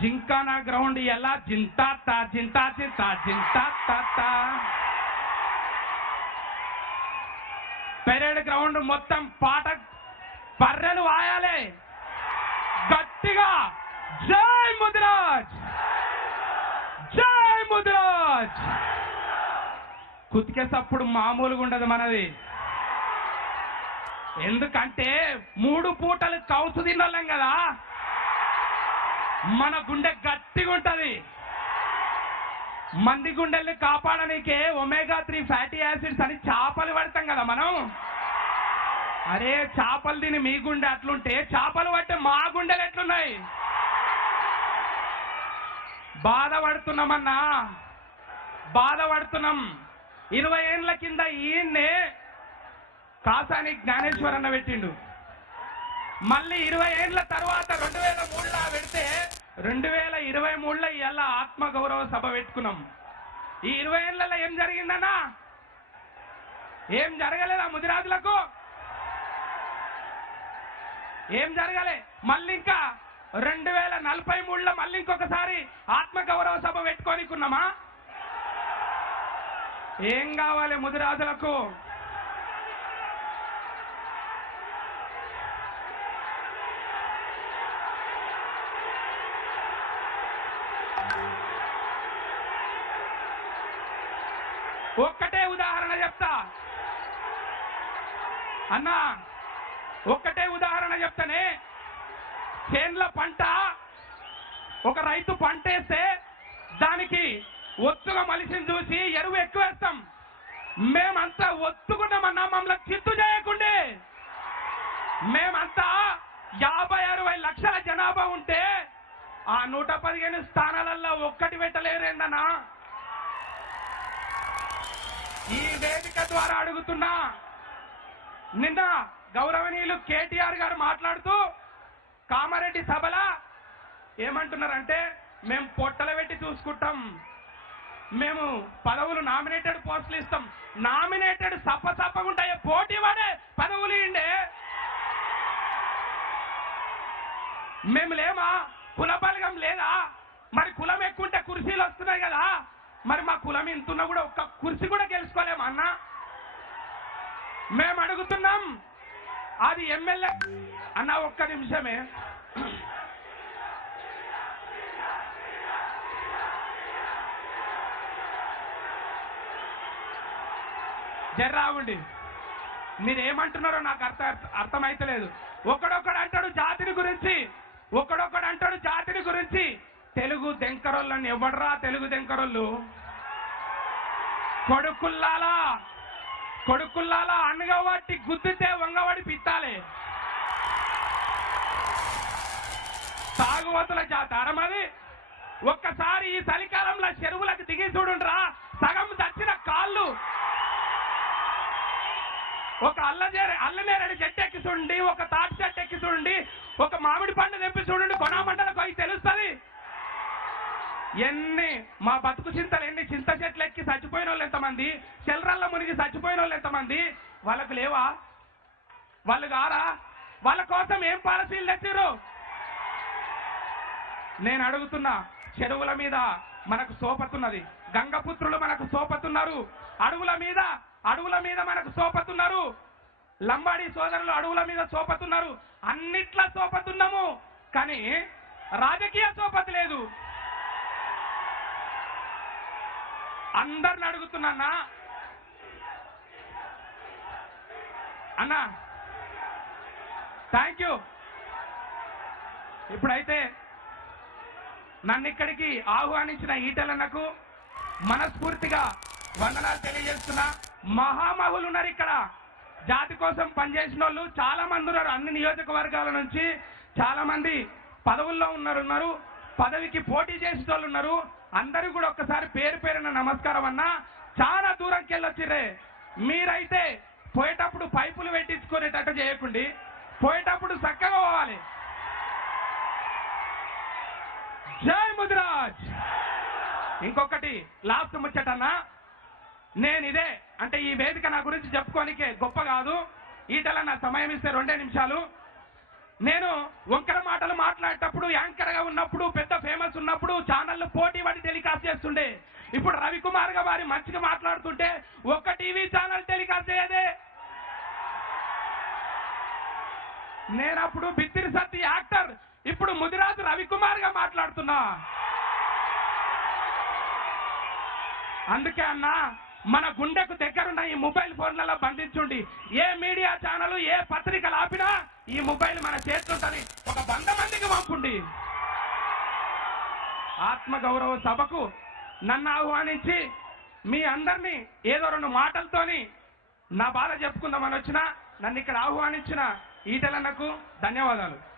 Gymkhana ground ఎలా? జింతా తా జింతా జింతా జింతా తా తా. పెరేడ్ గ్రౌండ్ మొత్తం పాట పర్రెలు వాయాలి. గట్టిగా జై ముదిరాజ్! జై ముదిరాజ్! కుతికేసప్పుడు మామూలుగా ఉండదు మనది. ఎందుకంటే మూడు పూటలు కౌసు తినలేం కదా. మన గుండె గట్టిగా ఉంటది. మంది గుండెల్ని కాపాడనీకే ఒమేగా త్రీ ఫ్యాటీ యాసిడ్స్ అని చేపలు పడతాం కదా మనం. అరే చేపలు తిని మీ గుండె అట్లుంటే చేపలు పట్టే మా గుండెలు ఎట్లున్నాయి? బాధపడుతున్నామన్నా బాధపడుతున్నాం. ఇరవై ఏండ్ల కింద ఈయన్నే కాసాని జ్ఞానేశ్వరన్న పెట్టిండు. మళ్ళీ ఇరవై ఏళ్ళ తర్వాత రెండు వేల మూడులో పెడితే రెండు వేల ఇరవై మూడులో ఇవాళ ఆత్మ గౌరవ సభ పెట్టుకున్నాం. ఈ ఇరవై ఏళ్ళలో ఏం జరిగిందన్నా? ఏం జరగలేదా ముదిరాజులకు? ఏం జరగలే? మళ్ళీ ఇంకా రెండు వేల నలభై మూడులో మళ్ళీ ఇంకొకసారి ఆత్మ గౌరవ సభ పెట్టుకోనికున్నామా? ఏం కావాలి ముదిరాజులకు? ఒక్కటే ఉదాహరణ చెప్తా. అన్నా ఒక్కటే ఉదాహరణ చెప్తానే. చేన్ల పంట ఒక రైతు పంట వేస్తే దానికి ఒత్తుగా మలిసిన చూసి ఎరువు ఎక్కువ వేస్తాం. మేమంతా ఒత్తుకున్నామన్నా మమ్మల్ని చిత్తు చేయకుండే. మేమంతా యాభై అరవై లక్షల జనాభా ఉంటే ఆ నూట పదిహేను స్థానాలలో ఒక్కటి పెట్టలేరేందన్నా. ఈ వేదిక ద్వారా అడుగుతున్నా నిన్న గౌరవనీయులు కేటీఆర్ గారు మాట్లాడుతూ కామారెడ్డి సభల ఏమంటున్నారంటే మేము పొట్టలు పెట్టి చూసుకుంటాం. మేము పదవులు నామినేటెడ్ పోస్టులు ఇస్తాం. నామినేటెడ్ సప్ప సప్పగా పోటీ పడే పదవులు ఇండే మేము లేమా? కుల బలగం లేదా? మరి కులం ఎక్కువ ఉంటే కుర్చీలు మరి మా కులం ఇంతున్నా కూడా ఒక్క కుర్చీ కూడా గెలుచుకోలేము అన్న. మేము అడుగుతున్నాం అది ఎమ్మెల్యే అన్న ఒక్క నిమిషమే. జర్రావుండి మీరేమంటున్నారో నాకు అర్థ అర్థమైతలేదు. ఒకడొకడు అంటాడు జాతిని గురించి ఒకడొకడు అంటాడు జాతిని గురించి. తెలుగు దెంకరోళ్ళని ఎవడరా తెలుగు దెంకరోళ్ళు కొడుకుల్లాలా? కొడుకుల్లాలా అనగవాటి గుద్దితే వంగవాడి పిత్తాలే. తాగుబోతుల జాతారం అది ఒక్కసారి ఈ చలికాలంలో చెరువులకు దిగి చూడుండ్రా. సగం దచ్చిన కాళ్ళు. ఒక అల్లజేర అల్లనేరడి చెట్టు ఎక్కి చూడండి ఒక తాటి చెట్టు ఎక్కి చూడండి ఒక మామిడి పండు తెంపి చూడండి. ఎన్ని మా బతుకు చింతలు ఎన్ని చింత చెట్లు ఎక్కి చచ్చిపోయిన వాళ్ళు ఎంతమంది? చెల్లరల్ల మునిగి చచ్చిపోయిన వాళ్ళు ఎంతమంది? వాళ్ళకు లేవా? వాళ్ళు కారా? వాళ్ళ కోసం ఏం పాలసీలు తెచ్చారు నేను అడుగుతున్నా చెరువుల మీద మనకు సోపతున్నది. గంగపుత్రులు మనకు సోపతున్నారు. అడవుల మీద అడవుల మీద మనకు సోపతున్నారు. లంబాడి సోదరులు అడవుల మీద సోపతున్నారు. అన్నిట్లా సోపతున్నాము. కానీ రాజకీయ సోపతి లేదు. అందరిని అడుగుతున్నా అన్నా థ్యాంక్ యూ ఇప్పుడైతే నన్ను ఇక్కడికి ఆహ్వానించిన ఈటలన్నకు మనస్ఫూర్తిగా వందనాలు తెలియజేస్తున్నా. మహామహులు ఉన్నారు ఇక్కడ. జాతి కోసం పనిచేసిన వాళ్ళు చాలా మంది ఉన్నారు. అన్ని నియోజకవర్గాల నుంచి చాలా మంది పదవుల్లో ఉన్నారు ఉన్నారు. పదవికి పోటీ చేసిన వాళ్ళు ఉన్నారు. అందరూ కూడా ఒక్కసారి పేరు పేరున నమస్కారం అన్నా. చాలా దూరంకి వెళ్ళొచ్చిరే మీరైతే పోయేటప్పుడు పైపులు పెట్టించుకునేటట్టు చేయకండి. పోయేటప్పుడు చక్కగా పోవాలి. జై ముదిరాజ్. ఇంకొకటి లాస్ట్ ముచ్చటన్నా నేను ఇదే అంటే ఈ వేదిక నా గురించి చెప్పుకోనికే గొప్ప కాదు. ఈటల నా సమయం ఇస్తే రెండే నిమిషాలు. నేను వంకర మాటలు మాట్లాడేటప్పుడు యాంకర్గా ఉన్నప్పుడు పెద్ద ఫేమస్ ఉన్నప్పుడు ఛానళ్ళు పోటీ పడి టెలికాస్ట్ చేస్తుండే. ఇప్పుడు రవికుమార్గా వారి మంచిగా మాట్లాడుతుంటే ఒక్క టీవీ ఛానల్ టెలికాస్ట్ చేయదే. నేను అప్పుడు బిత్తిరి సత్తి యాక్టర్ ఇప్పుడు ముదిరాజు రవికుమార్గా మాట్లాడుతున్నా. అందుకే అన్నా మన గుండెకు ఈ మొబైల్ ఫోన్లలో బంధించుండి ఏ మీడియా ఛానల్ ఏ పత్రికలు ఆపినా ఈ మొబైల్ మన చేతుంటది ఒక వంద మందికి పంపుండి. ఆత్మగౌరవ సభకు నన్ను ఆహ్వానించి మీ అందరినీ ఏదో రెండు మాటలతోని నా బాధ చెప్పుకుందామని వచ్చిన నన్ను ఇక్కడ ఆహ్వానించిన ఈటలన్నకు ధన్యవాదాలు.